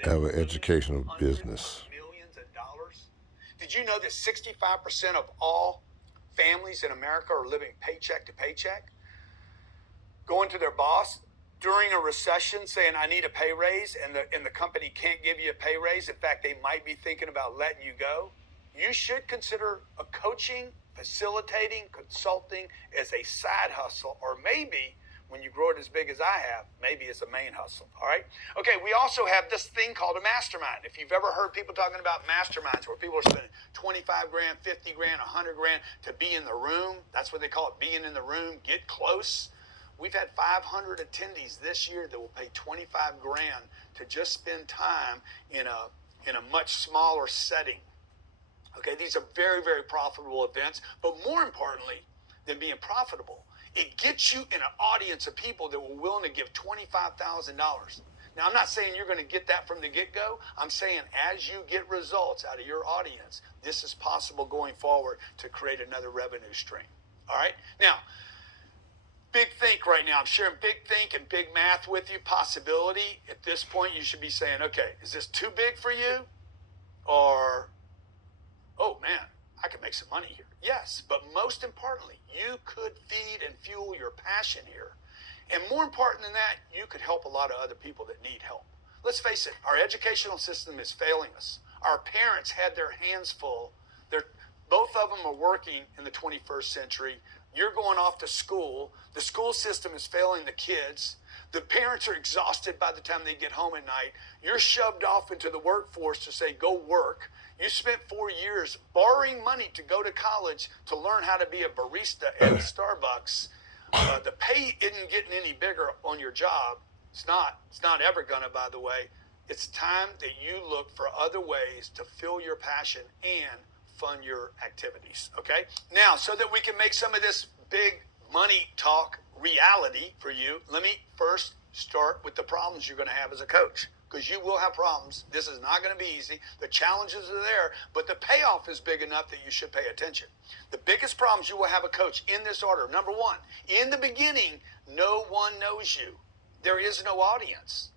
have an educational business. Millions of dollars. Did you know that 65% of all families in America are living paycheck to paycheck? Going to their boss during a recession saying, I need a pay raise, and the company can't give you a pay raise. In fact, they might be thinking about letting you go. You should consider a coaching, facilitating, consulting as a side hustle, or maybe when you grow it as big as I have, maybe it's a main hustle. All right. Okay. We also have this thing called a mastermind. If you've ever heard people talking about masterminds where people are spending 25 grand, 50 grand, 100 grand to be in the room, that's what they call it, being in the room, get close. We've had 500 attendees this year that will pay 25 grand to just spend time in a much smaller setting. Okay, these are very, very profitable events, but more importantly than being profitable, it gets you in an audience of people that were willing to give $25,000. Now, I'm not saying you're going to get that from the get-go. I'm saying as you get results out of your audience, this is possible going forward to create another revenue stream. All right? Now, Big Think right now. I'm sharing Big Think and Big Math with you. Possibility. At this point, you should be saying, okay, is this too big for you? Or, oh, man, I could make some money here. Yes, but most importantly, you could feed and fuel your passion here. And more important than that, you could help a lot of other people that need help. Let's face it, our educational system is failing us. Our parents had their hands full. Both of them are working in the 21st century. You're going off to school. The school system is failing the kids. The parents are exhausted by the time they get home at night. You're shoved off into the workforce to say, go work. You spent 4 years borrowing money to go to college to learn how to be a barista at Starbucks. The pay isn't getting any bigger on your job. It's not ever gonna, by the way. It's time that you look for other ways to fill your passion and fund your activities, okay? Now, so that we can make some of this big money talk reality for you, let me first start with the problems you're gonna have as a coach, because you will have problems. This is not gonna be easy. The challenges are there, but the payoff is big enough that you should pay attention. The biggest problems you will have a coach in this order. Number one, in the beginning, no one knows you. There is no audience.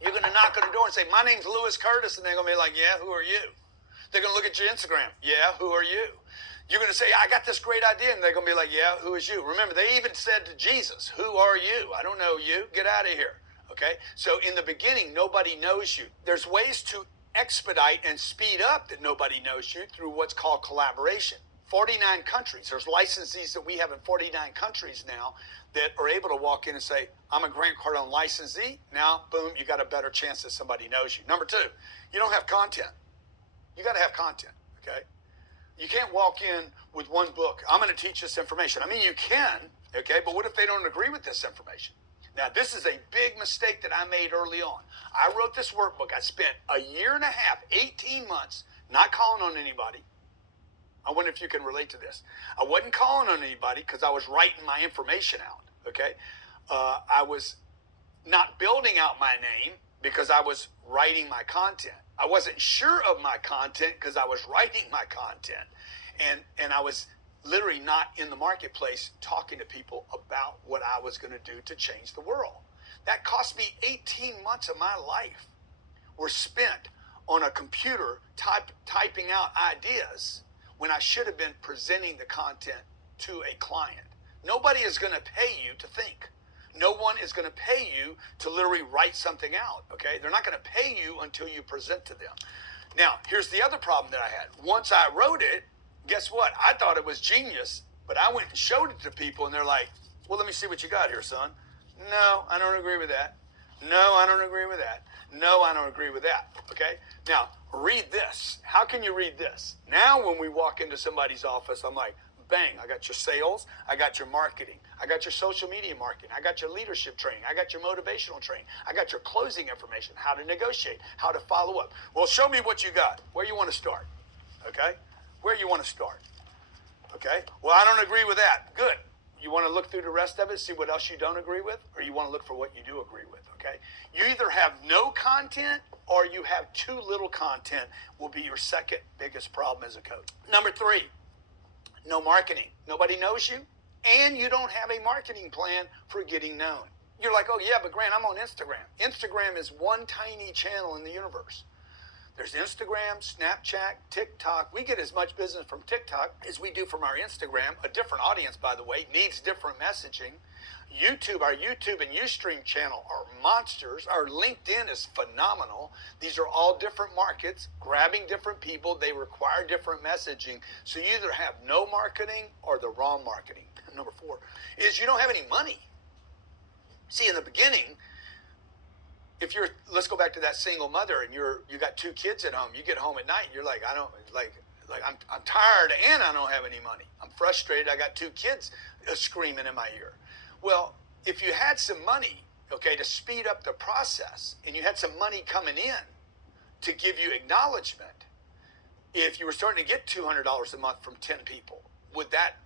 You're gonna knock on the door and say, my name's Lewis Curtis, and they're gonna be like, yeah, who are you? They're going to look at your Instagram. Yeah, who are you? You're going to say, I got this great idea. And they're going to be like, yeah, who is you? Remember, they even said to Jesus, who are you? I don't know you. Get out of here. Okay? So in the beginning, nobody knows you. There's ways to expedite and speed up that nobody knows you through what's called collaboration. 49 countries. There's licensees that we have in 49 countries now that are able to walk in and say, I'm a Grant Cardone licensee. Now, boom, you got a better chance that somebody knows you. Number two, you don't have content. You got to have content, okay? You can't walk in with one book. I'm going to teach this information. I mean, you can, okay? But what if they don't agree with this information? Now, this is a big mistake that I made early on. I wrote this workbook. I spent a year and a half, 18 months, not calling on anybody. I wonder if you can relate to this. I wasn't calling on anybody because I was writing my information out, okay? I was not building out my name because I was writing my content. I wasn't sure of my content because I was writing my content. And I was literally not in the marketplace talking to people about what I was going to do to change the world. That cost me 18 months of my life were spent on a computer typing out ideas when I should have been presenting the content to a client. Nobody is going to pay you to think. No one is going to pay you to literally write something out, okay? They're not going to pay you until you present to them. Now, here's the other problem that I had. Once I wrote it, guess what? I thought it was genius, but I went and showed it to people, and they're like, well, let me see what you got here, son. No, I don't agree with that. No, I don't agree with that. No, I don't agree with that, okay? Now, read this. How can you read this? Now, when we walk into somebody's office, I'm like, bang, I got your sales, I got your marketing, I got your social media marketing, I got your leadership training, I got your motivational training, I got your closing information, how to negotiate, how to follow up. Well, show me what you got, where you want to start, okay? Where you want to start, okay? Well, I don't agree with that. Good. You want to look through the rest of it, see what else you don't agree with, or you want to look for what you do agree with, okay? You either have no content or you have too little content will be your second biggest problem as a coach. Number three, no marketing. Nobody knows you, and you don't have a marketing plan for getting known. You're like, oh yeah, but Grant, I'm on Instagram. Instagram is one tiny channel in the universe. There's Instagram, Snapchat, TikTok. We get as much business from TikTok as we do from our Instagram. A different audience, by the way, needs different messaging. YouTube, our YouTube and Ustream channel are monsters. Our LinkedIn is phenomenal. These are all different markets, grabbing different people. They require different messaging. So you either have no marketing or the wrong marketing. Number 4 is you don't have any money. See, in the beginning, if you're, let's go back to that single mother and you got 2 kids at home, you get home at night and you're like, I'm tired and I don't have any money. I'm frustrated. I got 2 kids screaming in my ear. Well, if you had some money, okay, to speed up the process and you had some money coming in to give you acknowledgement, if you were starting to get $200 a month from 10 people, would that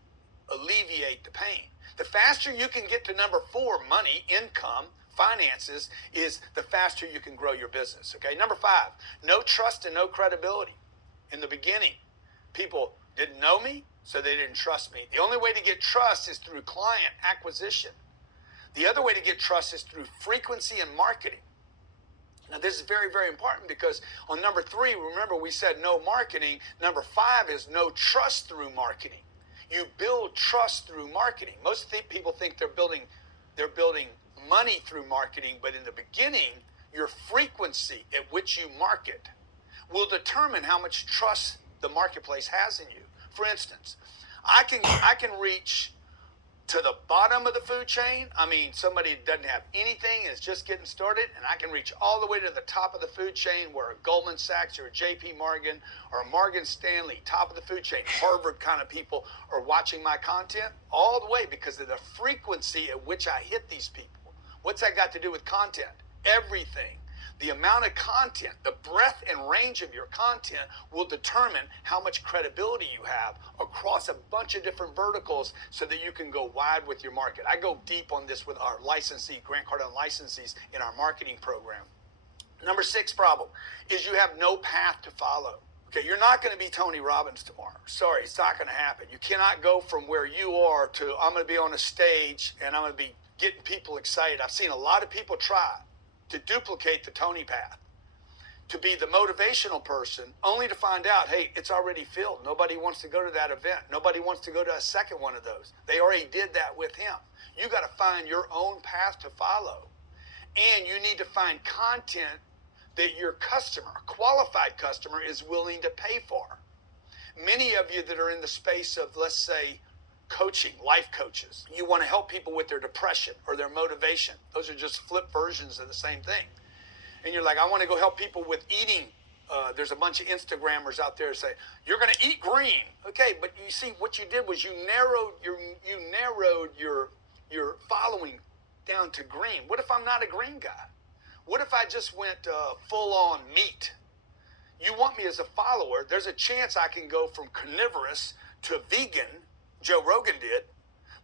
alleviate the pain? The faster you can get to number 4, money, income, finances, is the faster you can grow your business. Okay. Number 5, no trust and no credibility. In the beginning, people didn't know me, so they didn't trust me. The only way to get trust is through client acquisition. The other way to get trust is through frequency and marketing. Now, this is very, very important because on number 3, remember we said no marketing. Number 5 is no trust through marketing. You build trust through marketing. Most people think they're building money through marketing, but in the beginning, your frequency at which you market will determine how much trust the marketplace has in you. For instance, I can reach to the bottom of the food chain. I mean, somebody doesn't have anything and is just getting started, and I can reach all the way to the top of the food chain where a Goldman Sachs or a JP Morgan or a Morgan Stanley, top of the food chain, Harvard kind of people are watching my content all the way because of the frequency at which I hit these people. What's that got to do with content? Everything. The amount of content, the breadth and range of your content will determine how much credibility you have across a bunch of different verticals so that you can go wide with your market. I go deep on this with our licensee, Grant Cardone licensees in our marketing program. Number 6 problem is you have no path to follow. Okay, you're not going to be Tony Robbins tomorrow. Sorry, it's not going to happen. You cannot go from where you are to I'm going to be on a stage and I'm going to be getting people excited. I've seen a lot of people try to duplicate the Tony path, to be the motivational person, only to find out, hey, it's already filled. Nobody wants to go to that event. Nobody wants to go to a second one of those. They already did that with him. You got to find your own path to follow. And you need to find content that your customer, qualified customer, is willing to pay for. Many of you that are in the space of, let's say, coaching, life coaches, you want to help people with their depression or their motivation. Those are just flip versions of the same thing. And you're like, I want to go help people with eating. There's a bunch of Instagrammers out there that say, you're going to eat green. Okay, but you see, what you did was you narrowed your following down to green. What if I'm not a green guy? What if I just went full on meat? You want me as a follower, there's a chance I can go from carnivorous to vegan. Joe Rogan did.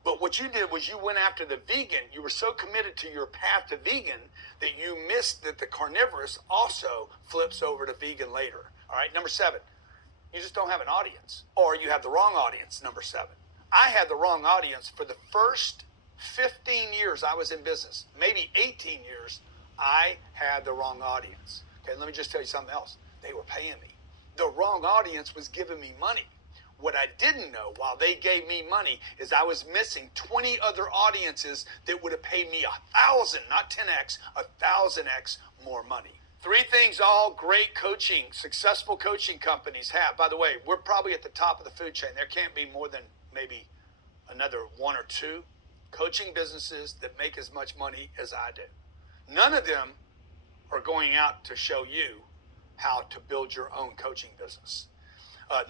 But what you did was you went after the vegan. You were so committed to your path to vegan that you missed that the carnivorous also flips over to vegan later. All right, number 7, you just don't have an audience, or you have the wrong audience. Number 7, I had the wrong audience for the first 15 years I was in business, maybe 18 years. I had the wrong audience. Okay, let me just tell you something else. They were paying me. The wrong audience was giving me money. What I didn't know while they gave me money is I was missing 20 other audiences that would have paid me 1,000, not 10x, 1,000x more money. 3 things all great coaching, successful coaching companies have. By the way, we're probably at the top of the food chain. There can't be more than maybe another 1 or 2 coaching businesses that make as much money as I do. None of them are going out to show you how to build your own coaching business.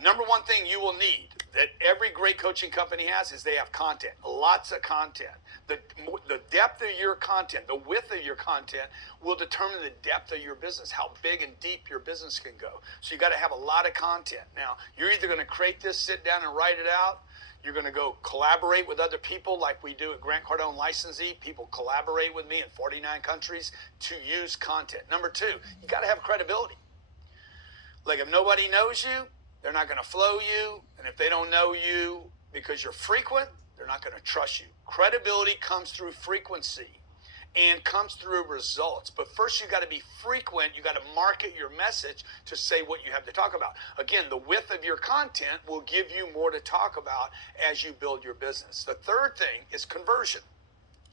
Number 1 thing you will need that every great coaching company has is they have content, lots of content. The depth of your content, the width of your content will determine the depth of your business, how big and deep your business can go. So you got to have a lot of content. Now, you're either going to create this, sit down and write it out. You're going to go collaborate with other people like we do at Grant Cardone Licensee. People collaborate with me in 49 countries to use content. Number 2, you got to have credibility. Like if nobody knows you, they're not going to flow you. And if they don't know you because you're frequent, they're not going to trust you. Credibility comes through frequency. and comes through results. But first, you got to be frequent. You got to market your message to say what you have to talk about. Again, the width of your content will give you more to talk about as you build your business. The third thing is conversion.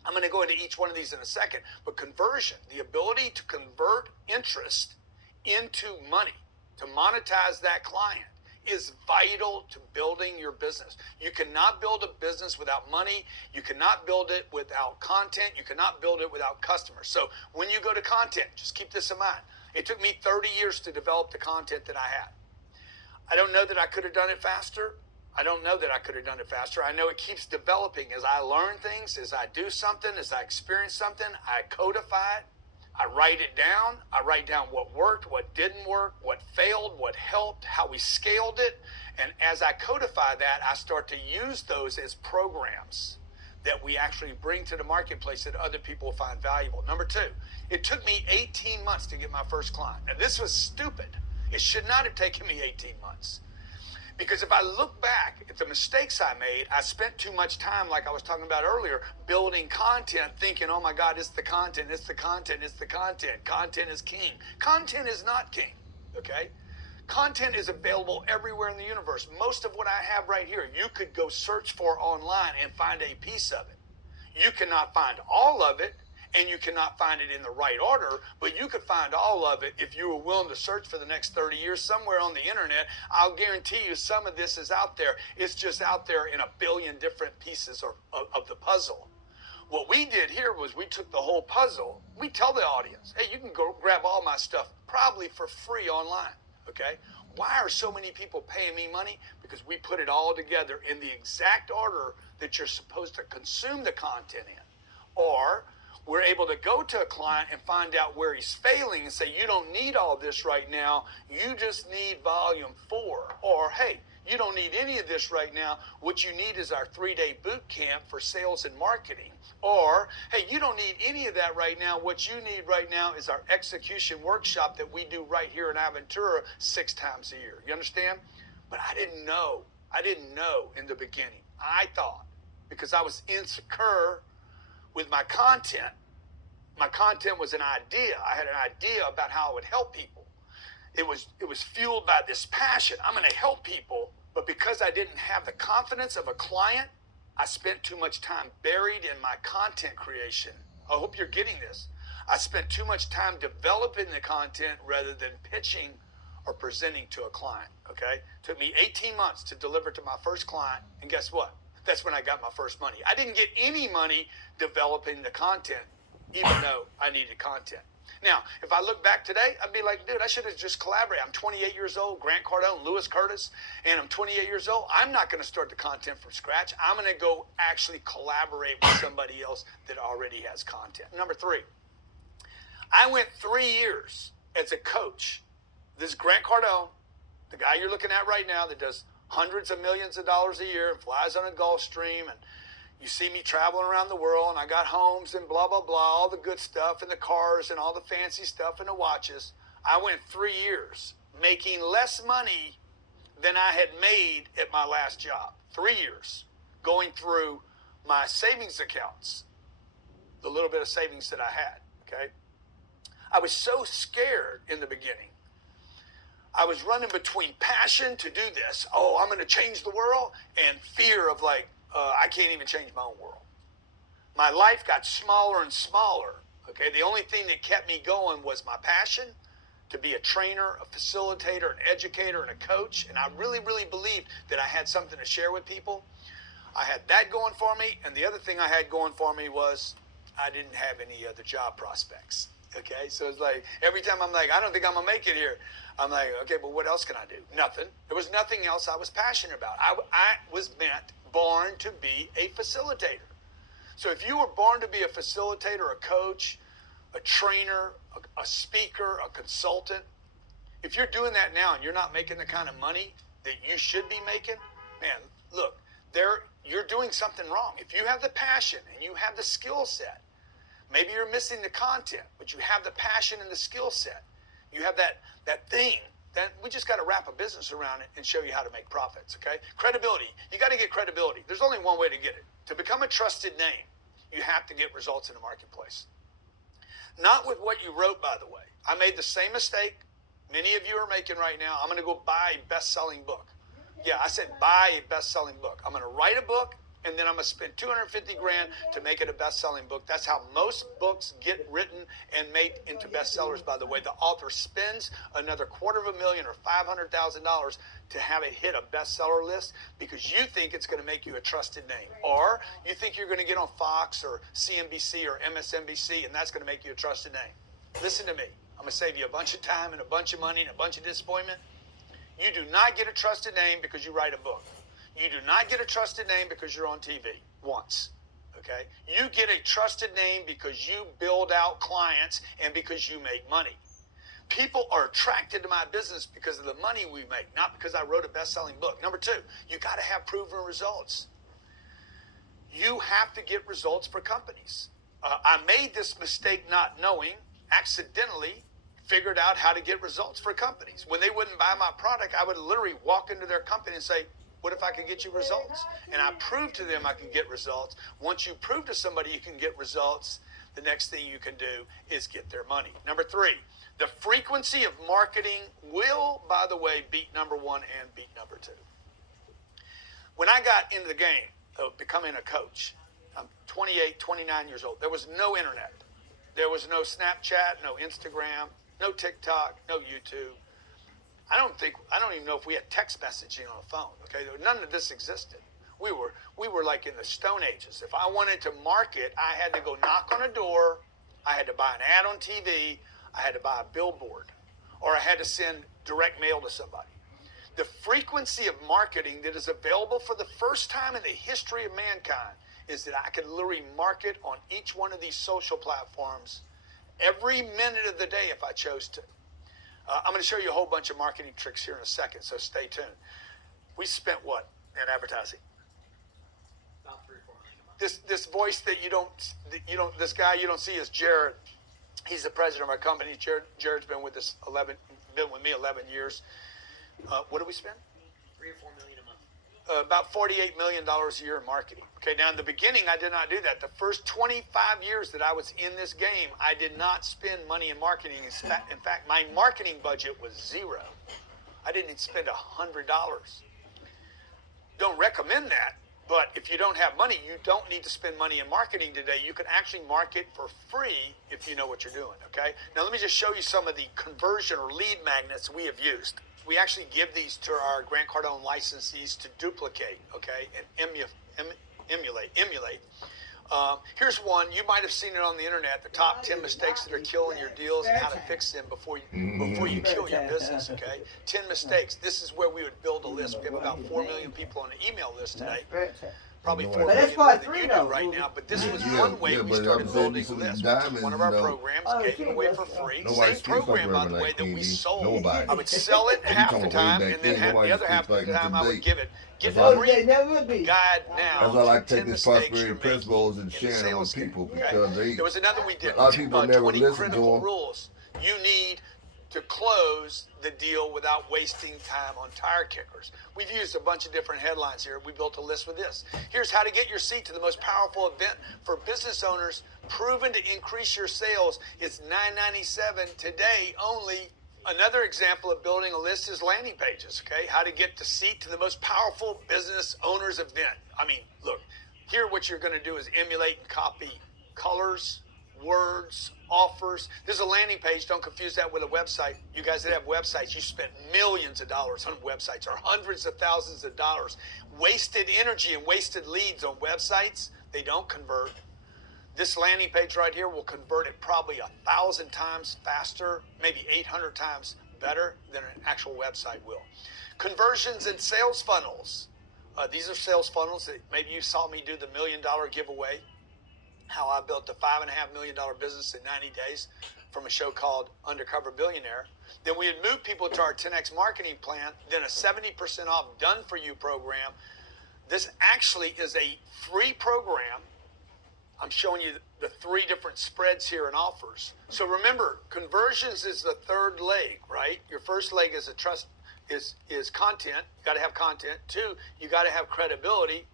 I'm going to go into each one of these in a second, but conversion, the ability to convert interest into money, to monetize that client, is vital to building your business. You cannot build a business without money. You cannot build it without content. You cannot build it without customers. So when you go to content, just keep this in mind. It took me 30 years to develop the content that I had. I don't know that I could have done it faster. I don't know that I could have done it faster. I know it keeps developing as I learn things, as I do something, as I experience something, I codify it. I write it down. I write down what worked, what didn't work, what failed, what helped, how we scaled it. And as I codify that, I start to use those as programs that we actually bring to the marketplace that other people find valuable. Number two, it took me 18 months to get my first client. Now, this was stupid. It should not have taken me 18 months. Because if I look back at the mistakes I made, I spent too much time, like I was talking about earlier, building content, thinking, oh my God, it's the content, it's the content, it's the content. Content is king. Content is not king, okay? Content is available everywhere in the universe. Most of what I have right here, you could go search for online and find a piece of it. You cannot find all of it, and you cannot find it in the right order, but you could find all of it if you were willing to search for the next 30 years somewhere on the internet. I'll guarantee you some of this is out there. It's just out there in a billion different pieces of the puzzle. What we did here was we took the whole puzzle. We tell the audience, hey, you can go grab all my stuff probably for free online, okay? Why are so many people paying me money? Because we put it all together in the exact order that you're supposed to consume the content in. Or we're able to go to a client and find out where he's failing and say, you don't need all this right now. You just need volume 4. Or, hey, you don't need any of this right now. What you need is our 3-day boot camp for sales and marketing. Or, hey, you don't need any of that right now. What you need right now is our execution workshop that we do right here in Aventura 6 times a year. You understand? But I didn't know. I didn't know in the beginning. I thought, because I was insecure with my content was an idea. I had an idea about how it would help people. It was fueled by this passion. I'm going to help people. But because I didn't have the confidence of a client, I spent too much time buried in my content creation. I hope you're getting this. I spent too much time developing the content rather than pitching or presenting to a client, okay? It took me 18 months to deliver to my first client, and guess what? That's when I got my first money. I didn't get any money developing the content, even though I needed content. Now, if I look back today, I'd be like, dude, I should have just collaborated. I'm 28 years old, Grant Cardone and Lewis Curtis, and I'm 28 years old. I'm not going to start the content from scratch. I'm going to go actually collaborate with somebody else that already has content. Number 3, I went 3 years as a coach. This is Grant Cardone, the guy you're looking at right now that does hundreds of millions of dollars a year and flies on a Gulfstream, and you see me traveling around the world, and I got homes and blah, blah, blah, all the good stuff and the cars and all the fancy stuff and the watches. I went 3 years making less money than I had made at my last job. 3 years going through my savings accounts, the little bit of savings that I had, okay? I was so scared in the beginning. I was running between passion to do this, oh, I'm going to change the world, and fear of like, I can't even change my own world. My life got smaller and smaller, okay? The only thing that kept me going was my passion to be a trainer, a facilitator, an educator, and a coach, and I really, really believed that I had something to share with people. I had that going for me, and the other thing I had going for me was I didn't have any other job prospects. Okay, so it's like every time I'm like, I don't think I'm gonna make it here. I'm like, okay, but what else can I do? Nothing. There was nothing else I was passionate about. I was born to be a facilitator. So if you were born to be a facilitator, a coach, a trainer, a speaker, a consultant, if you're doing that now and you're not making the kind of money that you should be making, man, look, you're doing something wrong. If you have the passion and you have the skill set, maybe you're missing the content, but you have the passion and the skill set. You have that thing. Then we just got to wrap a business around it and show you how to make profits, okay? Credibility. You got to get credibility. There's only one way to get it. To become a trusted name, you have to get results in the marketplace. Not with what you wrote, by the way. I made the same mistake many of you are making right now. I'm going to go buy a best-selling book. Yeah, I said buy a best-selling book. I'm going to write a book, and then I'm going to spend 250 grand to make it a best-selling book. That's how most books get written and made into bestsellers, by the way. The author spends another $250,000 or $500,000 to have it hit a bestseller list because you think it's going to make you a trusted name. Or you think you're going to get on Fox or CNBC or MSNBC, and that's going to make you a trusted name. Listen to me. I'm going to save you a bunch of time and a bunch of money and a bunch of disappointment. You do not get a trusted name because you write a book. You do not get a trusted name because you're on TV once, okay? You get a trusted name because you build out clients and because you make money. People are attracted to my business because of the money we make, not because I wrote a best-selling book. Number two, you got to have proven results. You have to get results for companies. I made this mistake not knowing, accidentally figured out how to get results for companies. When they wouldn't buy my product, I would literally walk into their company and say, what if I could get you results? And I proved to them I can get results. Once you prove to somebody you can get results, the next thing you can do is get their money. Number three, the frequency of marketing will, by the way, beat number one and beat number two. When I got into the game of becoming a coach, I'm 28, 29 years old. There was no internet. There was no Snapchat, no Instagram, no TikTok, no YouTube. I don't even know if we had text messaging on a phone. Okay, none of this existed. We were like in the Stone Ages. If I wanted to market, I had to go knock on a door. I had to buy an ad on TV. I had to buy a billboard, or I had to send direct mail to somebody. The frequency of marketing that is available for the first time in the history of mankind is that I could literally market on each one of these social platforms every minute of the day if I chose to. I'm going to show you a whole bunch of marketing tricks here in a second, so stay tuned. We spent what in advertising? About 3 or 4 million a month. This voice that you don't, this guy you don't see is Jared. He's the president of our company. Jared's been with us been with me 11 years. What do we spend? 3 or 4 million a month. About $48 million a year in marketing. Okay, now in the beginning, I did not do that. The first 25 years that I was in this game, I did not spend money in marketing. In fact, my marketing budget was zero. I didn't even spend $100. Don't recommend that, but if you don't have money, you don't need to spend money in marketing today. You can actually market for free if you know what you're doing, okay? Now, let me just show you some of the conversion or lead magnets we have used. We actually give these to our Grant Cardone licensees to duplicate, okay, and emulate. Here's one. You might have seen it on the internet, the top 10 mistakes that are killing your deals and how to fix them before you kill your business, okay? 10 mistakes. This is where we would build a list. We have about 4 million people on an email list today. Probably 4 But that's million more part than three, you though. do right now, but this was Yeah, one way yeah, we but started I'm saying building a some of list. these We took diamonds, one of our you know, programs, Oh, gave it shit, away that's for fine. free. Nobody Same speaks like program, by the Reverend way, like that we King. sold. Nobody. I would sell it half the talking way time, back and then then, the other half of nobody the speaks like time I would today. give it. Get That's Oh, free they never would be. guide now. That's why I like to 10 take this mistakes prosperity you're principles making and in the sharing them with sales game, people okay? because There was another we did. a lot of people never 20 listen to critical them. rules you need to close the deal without wasting time on tire kickers. We've used a bunch of different headlines here. We built a list with this. Here's how to get your seat to the most powerful event for business owners, proven to increase your sales. It's $9.97 today only. Another example of building a list is landing pages, okay? How to get the seat to the most powerful business owners event. I mean, look, here what you're going to do is emulate and copy colors, words, offers. There's a landing page. Don't confuse that with a website. You guys that have websites, you spent millions of dollars on websites or hundreds of thousands of dollars. Wasted energy and wasted leads on websites. They don't convert. This landing page right here will convert it probably 1,000 times faster, maybe 800 times better than an actual website will. Conversions and sales funnels. These are sales funnels that maybe you saw me do the $1 million giveaway. How I built a $5.5 million business in 90 days from a show called Undercover Billionaire. Then we had moved people to our 10X marketing plan, then a 70% off done for you program. This actually is a free program. I'm showing you the 3 different spreads here and offers. So remember, conversions is the third leg, right? Your first leg is is content. You got to have content. 2, you got to have credibility.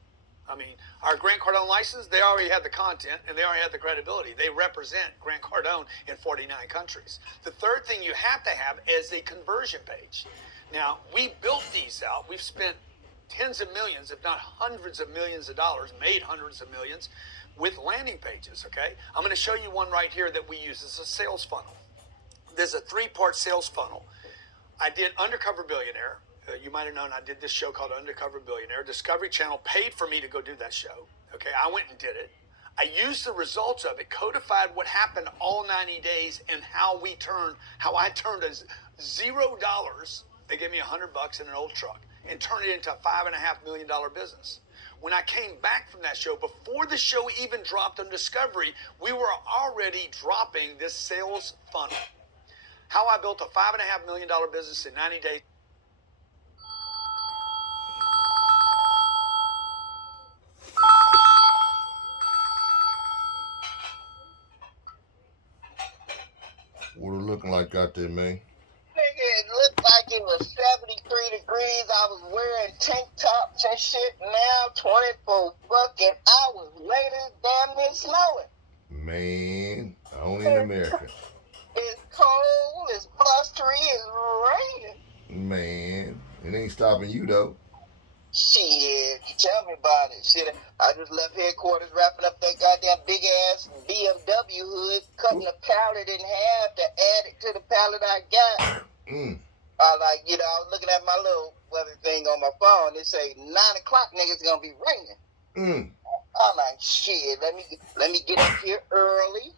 I mean, our Grant Cardone license, they already have the content and they already have the credibility. They represent Grant Cardone in 49 countries. The third thing you have to have is a conversion page. Now, we built these out. We've spent tens of millions, if not hundreds of millions of dollars, made hundreds of millions with landing pages, okay? I'm going to show you one right here that we use. It's a sales funnel. There's a 3-part sales funnel. I did Undercover Billionaire. You might have known I did this show called Undercover Billionaire. Discovery Channel paid for me to go do that show. Okay, I went and did it. I used the results of it, codified what happened all 90 days, and how I turned $0. They gave me $100 in an old truck and turned it into a $5.5 million business. When I came back from that show, before the show even dropped on Discovery, we were already dropping this sales funnel. How I built a $5.5 million business in 90 days. What it looking like out there, man? Nigga, it looked like it was 73 degrees. I was wearing tank tops and shit. Now, 24 fucking hours later, damn near snowing. Man, only in America. It's cold, it's blustery, it's raining. Man, it ain't stopping you though. Shit, tell me about it. Shit, I just left headquarters wrapping up that goddamn big ass BMW hood, cutting the pallet in half to add it to the pallet I got. I was looking at my little weather thing on my phone. It say 9 o'clock, nigga, it's gonna be raining. I'm like, shit, let me get up here early,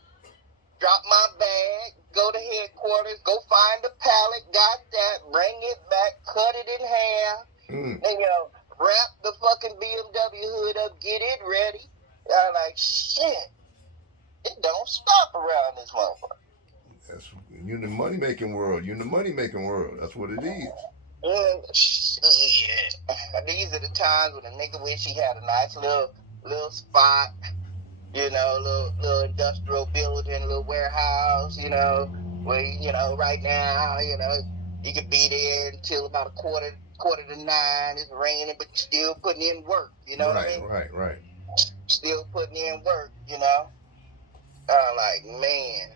drop my bag, go to headquarters, go find the pallet, got that, bring it back, cut it in half, and wrap the fucking BMW hood up, get it ready. I'm like, shit, it don't stop around this motherfucker. You're in the money making world. That's what it is. Shit. These are the times when a nigga wish he had a nice little spot, little industrial building, little warehouse, where, right now, you could be there until about a quarter to 9. It's raining, but you're still putting in work, you know what I mean? Right. Still putting in work, I'm like, man.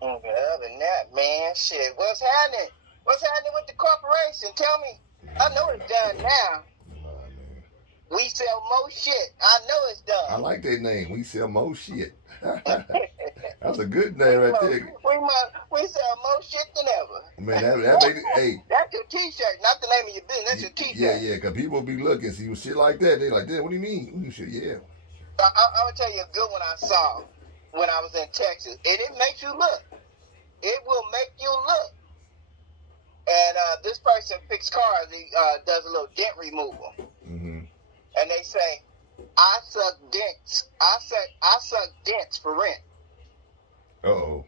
Okay, other than that, man, shit, what's happening? What's happening with the corporation? Tell me. I know it's done now. We sell more shit. I know it's done. I like that name. We sell more shit. That's a good name right there. We sell more shit than ever. Man, that made it, hey. That's your t-shirt, not the name of your business. That's your t-shirt. Yeah, because people be looking, see shit like that. They like, what do you mean? You should, yeah. I'm going to tell you a good one I saw when I was in Texas. And it makes you look. It will make you look. And this person fixes cars. He does a little dent removal. Mm-hmm. And they say, I suck dents. I suck dents for rent. Uh-oh.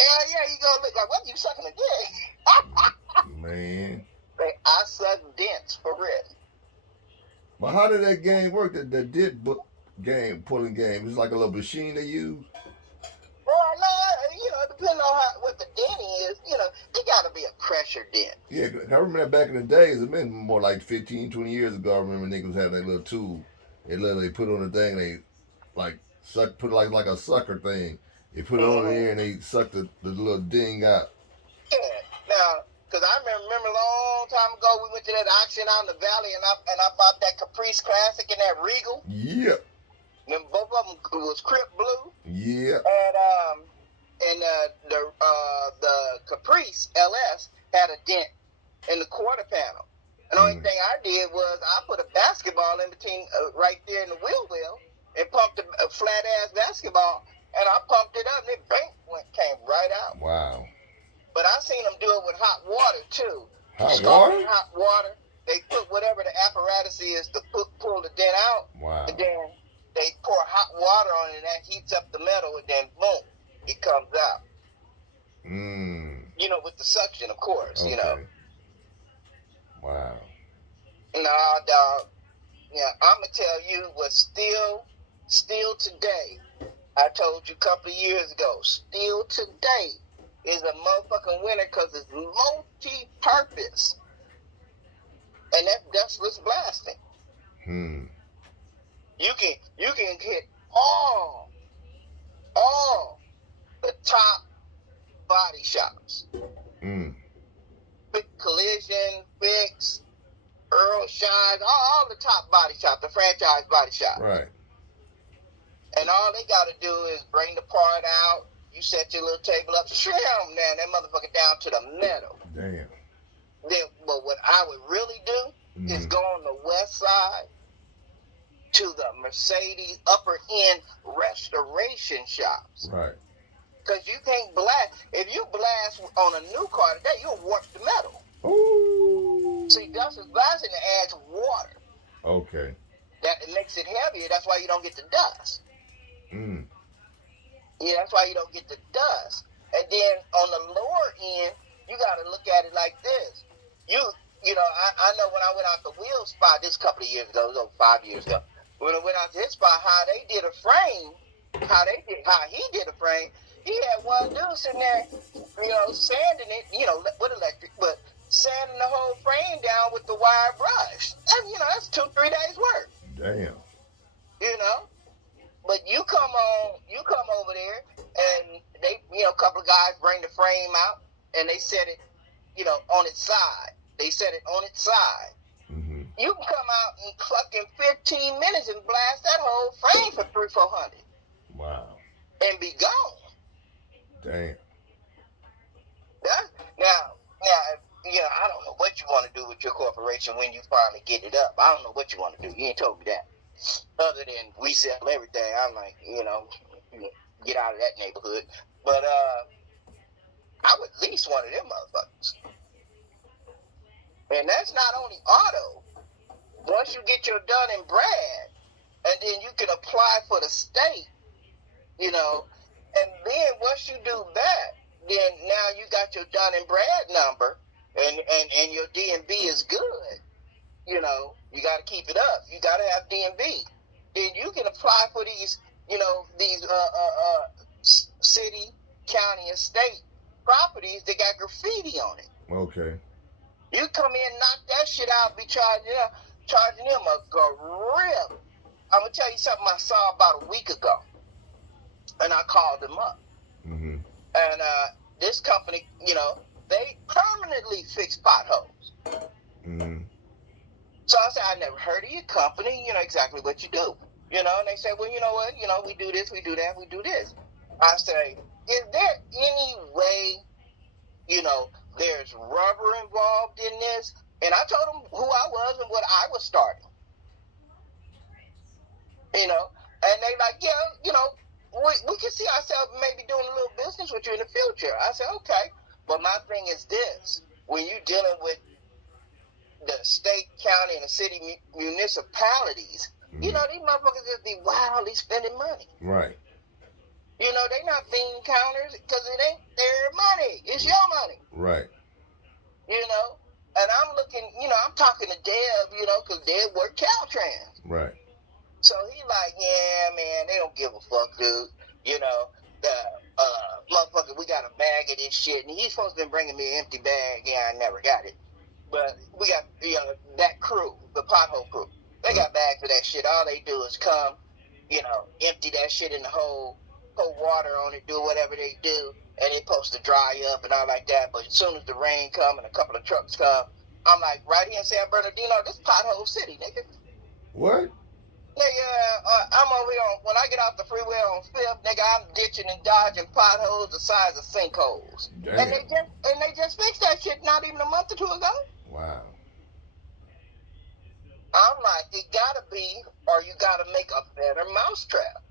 Hell yeah, you gonna look like, what, you sucking a dick? Man. Say, I suck dents for rent. But how did that game work? That dent pulling game? It's like a little machine they use? Well, no, depending on what the dent is, it gotta be a pressure dent. Yeah, I remember that back in the days. It been more like 15, 20 years ago. I remember niggas had that little tool. They literally put on the thing. They put it like a sucker thing. They put it on there and they suck the little ding out. Yeah. Now, because I remember a long time ago we went to that auction out in the valley and I bought that Caprice Classic and that Regal. Yeah. And both of them was Crip Blue. Yeah. And the Caprice LS had a dent in the quarter panel. And the only thing I did was I put a basketball in between right there in the wheel well and pumped a flat ass basketball, and I pumped it up and it came right out. Wow. But I seen them do it with hot water too. Hot water? Hot water. They put whatever the apparatus is to pull the dent out. Wow. And then they pour hot water on it and that heats up the metal and then boom, it comes out. With the suction, of course, Okay. Wow. No, dog. Yeah, I'm going to tell you what's still today. I told you a couple of years ago, still today is a motherfucking winner because it's multi-purpose. And that's dustless blasting. You can hit all the top body shops. Collision, Fix, Earl Shine, all the top body shops, the franchise body shops. Right. And all they got to do is bring the part out. You set your little table up, sham, man, that motherfucker down to the metal. Damn. Then, but what I would really do is go on the west side to the Mercedes upper end restoration shops. Right. Because you can't blast. If you blast on a new car today, you'll warp the metal. Ooh. See, dust is blasting adds water. Okay. That makes it heavier. That's why you don't get the dust. Yeah, that's why you don't get the dust. And then on the lower end, you got to look at it like this. You know, I know when I went out the wheel spot this couple of years ago, it was over 5 years ago, when I went out to his spot, how they did a frame, how he did a frame, he had one dude sitting there, you know, sanding it, you know, with electric, but sanding the whole frame down with the wire brush. And, you know, that's 2-3 days work. Damn. You know? But you come over there, and they, you know, a couple of guys bring the frame out, and they set it, you know, on its side. They set it on its side. You can come out in fucking 15 minutes and blast that whole frame for $300-400. Wow. And be gone. Damn. Now, you know, I don't know what you want to do with your corporation when you finally get it up. I don't know what you want to do. You ain't told me that. Other than we sell everything, I'm like, you know, get out of that neighborhood. But I would lease one of them motherfuckers. And that's not only auto. Once you get your Dun and Brad, and then you can apply for the state, you know, and then once you do that, then now you got your Dun and Brad number, and your DMV is good. You know, you got to keep it up. You got to have DMV. Then you can apply for these, you know, these city, county, and state properties that got graffiti on it. Okay. You come in, knock that shit out, be charging them a grip. I'm gonna tell you something I saw about a week ago, and I called them up. And this company, you know, they permanently fix potholes. So I said, I never heard of your company. You know exactly what you do. You know, and they said, well, you know what? You know, we do this, we do that, we do this. I say, is there any way, you know, there's rubber involved in this? And I told them who I was and what I was starting. You know, and they like, yeah, you know, we can see ourselves maybe doing a little business with you in the future. I said, okay. But my thing is this. When you're dealing with the state, county, and the city municipalities, you know, these motherfuckers just be wildly spending money. Right. You know, they not bean counters because it ain't their money. It's your money. Right. You know, and I'm looking, you know, I'm talking to Deb, you know, because Deb worked Caltrans. Right. So he like, yeah, man, they don't give a fuck, dude. You know, the motherfucker, we got a bag of this shit, and he's supposed to be bringing me an empty bag. Yeah, I never got it. But we got, you know, that crew, the pothole crew. They got bags for that shit. All they do is come, you know, empty that shit in the hole, put water on it, do whatever they do, and it's supposed to dry up and all like that. But as soon as the rain come and a couple of trucks come, I'm like, right here in San Bernardino, this pothole city, nigga. What? Nigga, I'm over here when I get off the freeway on 5th, nigga, I'm ditching and dodging potholes the size of sinkholes. Damn. And they just fixed that shit not even a month or two ago. Wow. I'm like, it gotta be, or you gotta make a better mousetrap.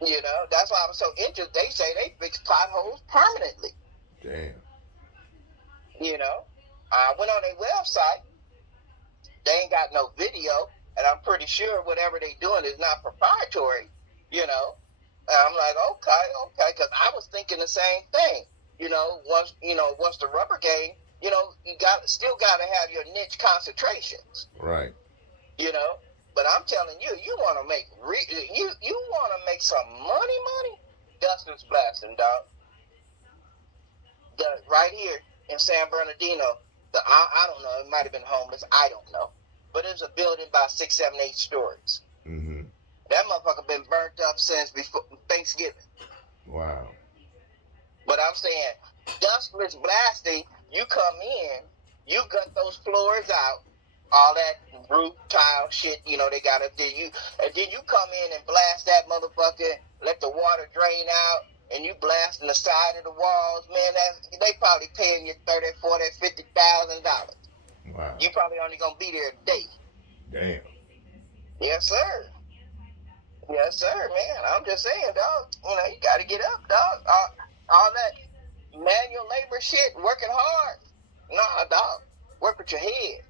You know, that's why I was so interested. They say they fix potholes permanently. Damn. You know, I went on their website. They ain't got no video, and I'm pretty sure whatever they doing is not proprietary. You know, and I'm like, okay, because I was thinking the same thing. You know, once the rubber game, you know, you still got to have your niche concentrations. Right. You know, but I'm telling you, you want to make you want to make some money. Dustin's blasting, dog. right here in San Bernardino. I don't know. It might have been homeless. I don't know. But it's a building about 6, 7, 8 stories. Mm-hmm. That motherfucker been burnt up since before Thanksgiving. Wow. But I'm saying, dustless blasting. You come in, you gut those floors out, all that roof tile shit. They got up there. And then you come in and blast that motherfucker. Let the water drain out. And you blasting the side of the walls, man. They probably paying you $30,000, $40,000, $50,000. Wow. You probably only gonna be there a day. Damn. Yes, sir. Yes, sir, man. I'm just saying, dog. You gotta get up, dog. All that manual labor shit, working hard. Nah, dog. Work with your head.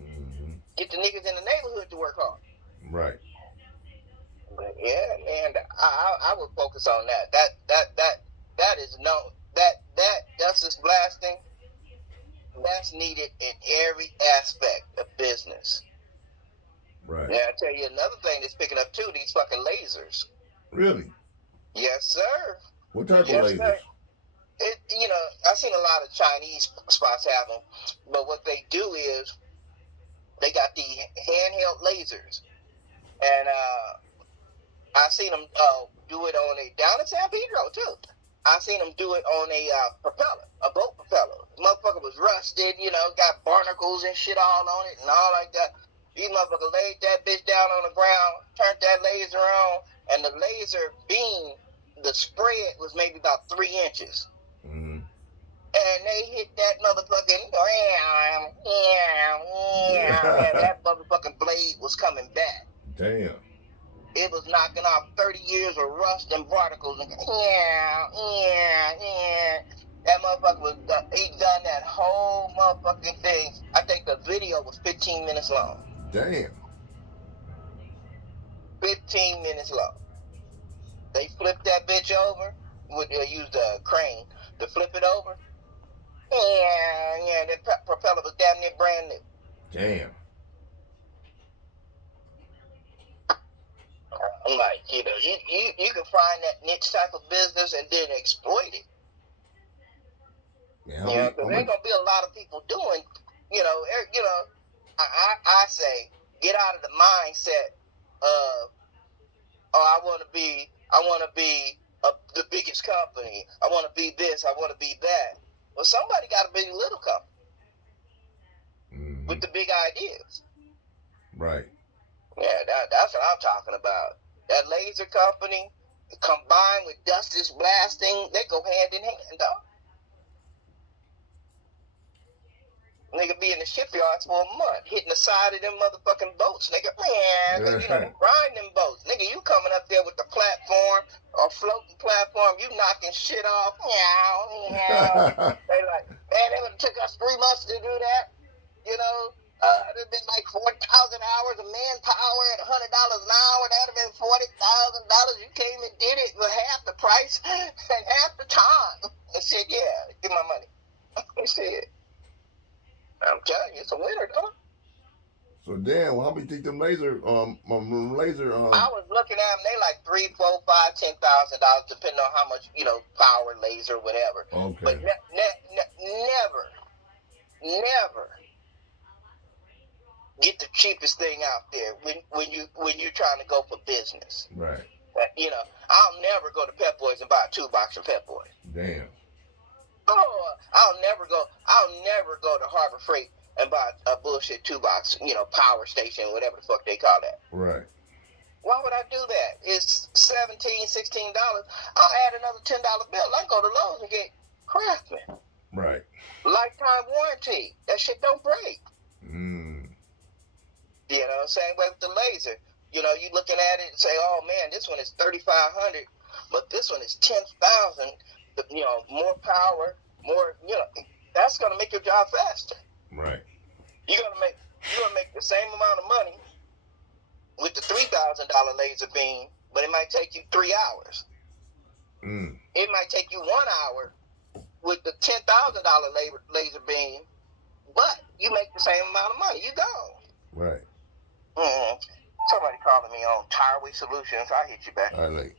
Mm-hmm. Get the niggas in the neighborhood to work hard. Right. But yeah, man. I would focus on that. That is known. That justice blasting. That's needed in every aspect of business. Right. Yeah, I tell you another thing that's picking up too. These fucking lasers. Really? Yes, sir. What type of Yes, lasers? sir. I've seen a lot of Chinese spots have them, but what they do is they got the handheld lasers, and I seen them do it on down in San Pedro too. I seen them do it on a propeller, a boat propeller. The motherfucker was rusted, got barnacles and shit all on it and all like that. These motherfuckers laid that bitch down on the ground, turned that laser on, and the laser beam, the spread was maybe about 3 inches. Mm-hmm. And they hit that motherfucking, and that motherfucking blade was coming back. Damn. It was knocking off 30 years of rust and barnacles. And that motherfucker he done that whole motherfucking thing. I think the video was 15 minutes long. Damn. 15 minutes long. They flipped that bitch over. They used a crane to flip it over. Yeah, the propeller was damn near brand new. Damn. I'm like, you can find that niche type of business and then exploit it. Yeah, Because there's gonna be a lot of people doing, I say get out of the mindset of, I want to be the biggest company. I want to be this. I want to be that. Well, somebody got to be a little company with the big ideas. Right. Yeah, that's what I'm talking about. That laser company combined with Dustis blasting, they go hand in hand, dog. Nigga be in the shipyards for a month, hitting the side of them motherfucking boats, nigga. Man, grind them boats. Nigga, you coming up there with the platform or floating platform, you knocking shit off. They like, man, it would have took us 3 months to do that. There's been like 4,000 hours of manpower at $100 an hour. That'd have been $40,000. You came and did it for half the price and half the time. I said, yeah, give my money. I said, I'm telling you, it's a winner, dog. So damn, well, how much you think them laser I was looking at them, they like $3,000, $4,000, $5,000, $10,000, depending on how much, power, laser, whatever. Okay. But never get the cheapest thing out there when you're trying to go for business. Right. I'll never go to Pep Boys and buy a 2-box from Pep Boys. Damn. Oh, I'll never go to Harbor Freight and buy a bullshit 2-box, power station, whatever the fuck they call that. Right. Why would I do that? It's $17, $16. I'll add another $10 bill. I can go to Lowe's and get Craftsman. Right. Lifetime warranty. That shit don't break. Same way with the laser. You looking at it and say, oh man, this one is $3,500, but this one is $10,000. More power, more. That's gonna make your job faster. Right. You're gonna make the same amount of money with the $3,000 laser beam, but it might take you 3 hours. It might take you 1 hour with the $10,000 laser beam, but you make the same amount of money. You gone. Right. Somebody calling me on Tireway Solutions. I'll hit you back. All right.